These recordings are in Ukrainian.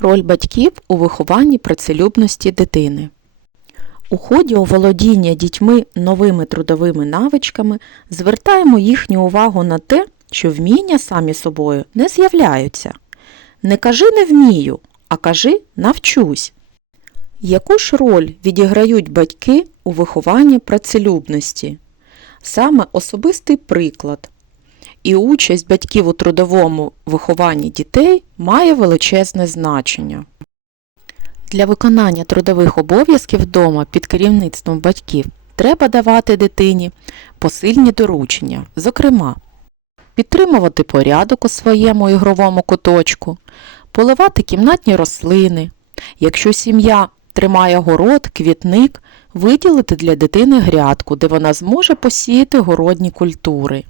Роль батьків у вихованні працелюбності дитини. У ході оволодіння дітьми новими трудовими навичками звертаємо їхню увагу на те, що вміння самі собою не з'являються. Не кажи не вмію, а кажи навчусь. Яку ж роль відіграють батьки у вихованні працелюбності? Саме особистий приклад. І участь батьків у трудовому вихованні дітей має величезне значення. Для виконання трудових обов'язків вдома під керівництвом батьків треба давати дитині посильні доручення, зокрема, підтримувати порядок у своєму ігровому куточку, поливати кімнатні рослини. Якщо сім'я тримає город, квітник, виділити для дитини грядку, де вона зможе посіяти городні культури.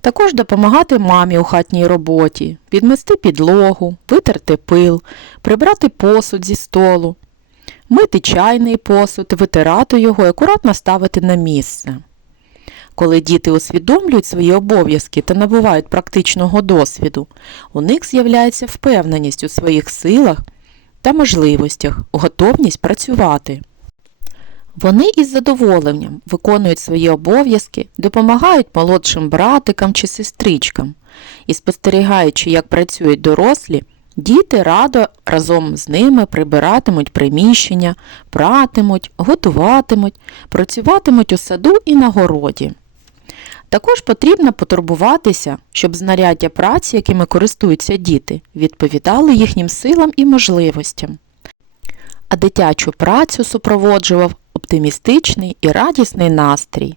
Також допомагати мамі у хатній роботі, підмести підлогу, витерти пил, прибрати посуд зі столу, мити чайний посуд, витирати його і акуратно ставити на місце. Коли діти усвідомлюють свої обов'язки та набувають практичного досвіду, у них з'являється впевненість у своїх силах та можливостях, готовність працювати. Вони із задоволенням виконують свої обов'язки, допомагають молодшим братикам чи сестричкам. І спостерігаючи, як працюють дорослі, діти радо разом з ними прибиратимуть приміщення, пратимуть, готуватимуть, працюватимуть у саду і на городі. Також потрібно потурбуватися, щоб знаряддя праці, якими користуються діти, відповідали їхнім силам і можливостям. А дитячу працю супроводжував оптимістичний і радісний настрій.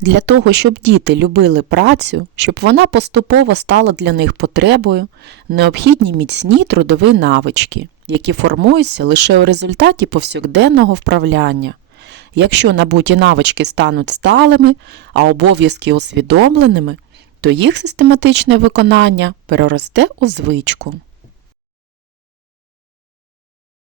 Для того, щоб діти любили працю, щоб вона поступово стала для них потребою, необхідні міцні трудові навички, які формуються лише у результаті повсякденного вправляння. Якщо набуті навички стануть сталими, а обов'язки усвідомленими, то їх систематичне виконання переросте у звичку.